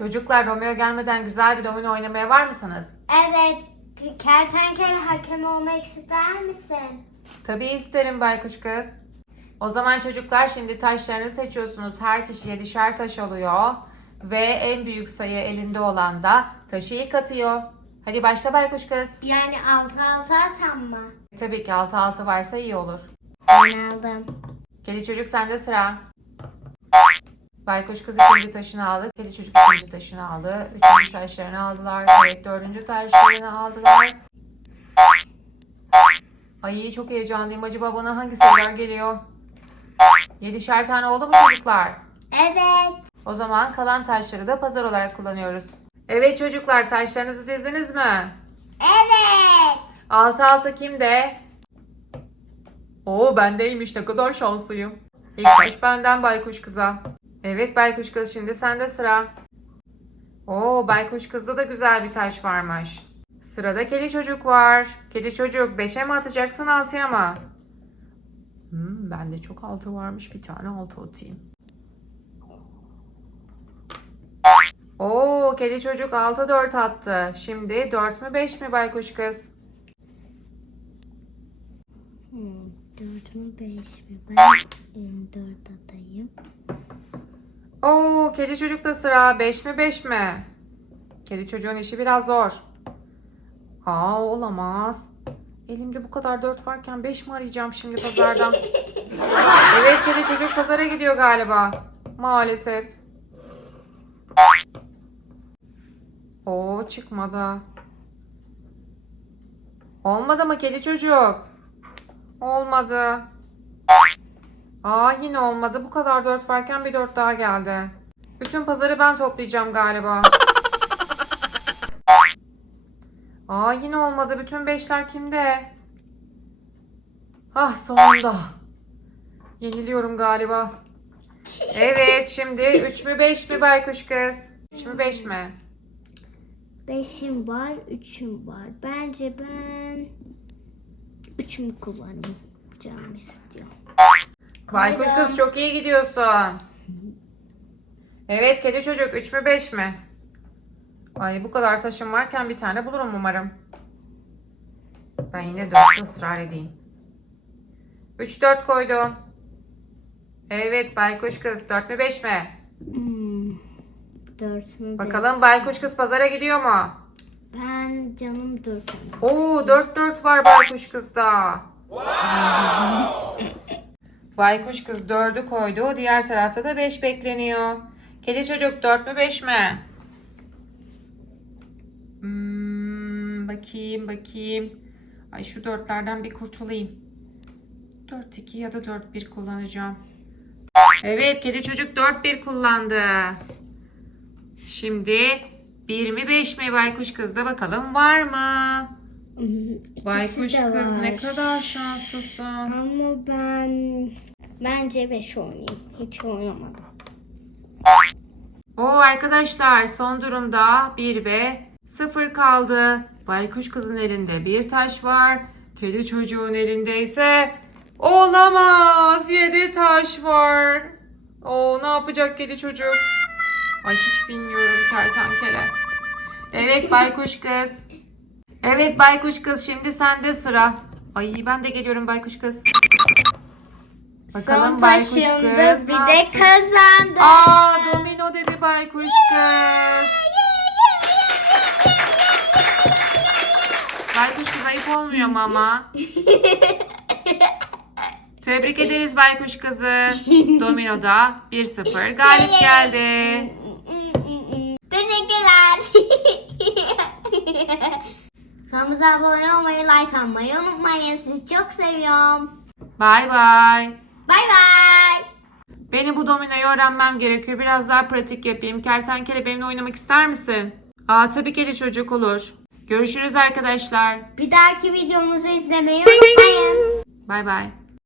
Çocuklar Romeo gelmeden güzel bir domino oynamaya var mısınız? Evet. Kertenkele hakem olmak ister misin? Tabii isterim baykuş kız. O zaman çocuklar şimdi taşlarını seçiyorsunuz. Her kişi yedişer taş alıyor. Ve en büyük sayı elinde olan da taşı ilk atıyor. Hadi başla baykuş kız. Yani altı altı atan mı? Tabii ki 6-6 varsa iyi olur. Ben aldım. Kedi çocuk sende sıra. Baykuş kız ikinci taşını aldı. Kedi çocuk ikinci taşını aldı. Üçüncü taşlarını aldılar. Evet dördüncü taşlarını aldılar. Ay çok heyecanlıyım. Acaba bana hangi sayılar geliyor? Yedişer tane oldu mu çocuklar? Evet. O zaman kalan taşları da pazar olarak kullanıyoruz. Evet çocuklar taşlarınızı dizdiniz mi? Evet. 6-6 kimde? Oo bendeymiş ne kadar şanslıyım. İlk taş benden baykuş kıza. Evet baykuş kız şimdi sende sıra. Oo baykuş kızda da güzel bir taş varmış. Sırada kedi çocuk var. Kedi çocuk 5'e mi atacaksın 6'ya mı? Hmm, bende çok altı varmış bir tane altı atayım. Oo kedi çocuk 6 4 attı. Şimdi 4 mü 5 mi baykuş kız? Hmm, dört mü beş mi? Ben em, dört atayım. Oo, kedi çocukta sıra. 5 mi 5 mi? Kedi çocuğun işi biraz zor. Aa, olamaz. Elimde bu kadar 4 varken 5 mi arayacağım şimdi pazardan? evet, kedi çocuk pazara gidiyor galiba. Maalesef. Oo, çıkmadı. Olmadı mı kedi çocuk? Olmadı. Aa yine olmadı. Bu kadar dört varken bir dört daha geldi. Bütün pazarı ben toplayacağım galiba. Aa yine olmadı. Bütün beşler kimde? Ah sonunda. Yeniliyorum galiba. Evet şimdi 3 mü 5 mi baykuş kız? 3 mü 5 mi? Beşim var, üçüm var. Bence ben üçümü kullanayım. Canım istiyor. Baykuş kız çok iyi gidiyorsun. Evet kedi çocuk 3 mü 5 mi? Ay bu kadar taşım varken bir tane bulurum umarım. Ben yine 4'te ısrar edeyim. 3 4 koydum. Evet baykuş kız 4 mü 5 mi? Hmm, dört mü Bakalım beş? baykuş kız pazara gidiyor mu? Ben canım dört almak Oo 4 4 var baykuş kızda. Baykuş kız 4'ü koydu. Diğer tarafta da 5 bekleniyor. Kedi çocuk 4 mü 5 mi? Hmm, bakayım bakayım. Ay şu dörtlerden bir kurtulayım. 4 2 ya da 4 1 kullanacağım. Evet kedi çocuk 4 1 kullandı. Şimdi 1 mi 5 mi baykuş kızda bakalım var mı? İkisi Baykuş de kız ne var. kadar şanslısın. Ama ben bence beş oynayayım. Hiç oynamadım. O arkadaşlar son durumda 1 ve 0 kaldı. Baykuş kızın elinde bir taş var. Kedi çocuğun elinde ise olamaz 7 taş var. O ne yapacak kedi çocuk? Ay hiç bilmiyorum kertenkele. Evet baykuş kız. Evet baykuş kız şimdi sende sıra. Ay ben de geliyorum baykuş kız. Bakalım Son baykuş kız bir ne de yaptı? kazandım. Aa domino dedi baykuş kız. Baykuş kız ayıp olmuyor mu ama? Tebrik ederiz baykuş kızı. Domino'da 1-0 galip geldi. Teşekkürler. Kanalımıza abone olmayı, like atmayı unutmayın. Sizi çok seviyorum. Bay bay. Bay bay. Benim bu dominoyu öğrenmem gerekiyor. Biraz daha pratik yapayım. Kertenkele benimle oynamak ister misin? Aa tabii ki de çocuk olur. Görüşürüz arkadaşlar. Bir dahaki videomuzu izlemeyi unutmayın. Bay bay.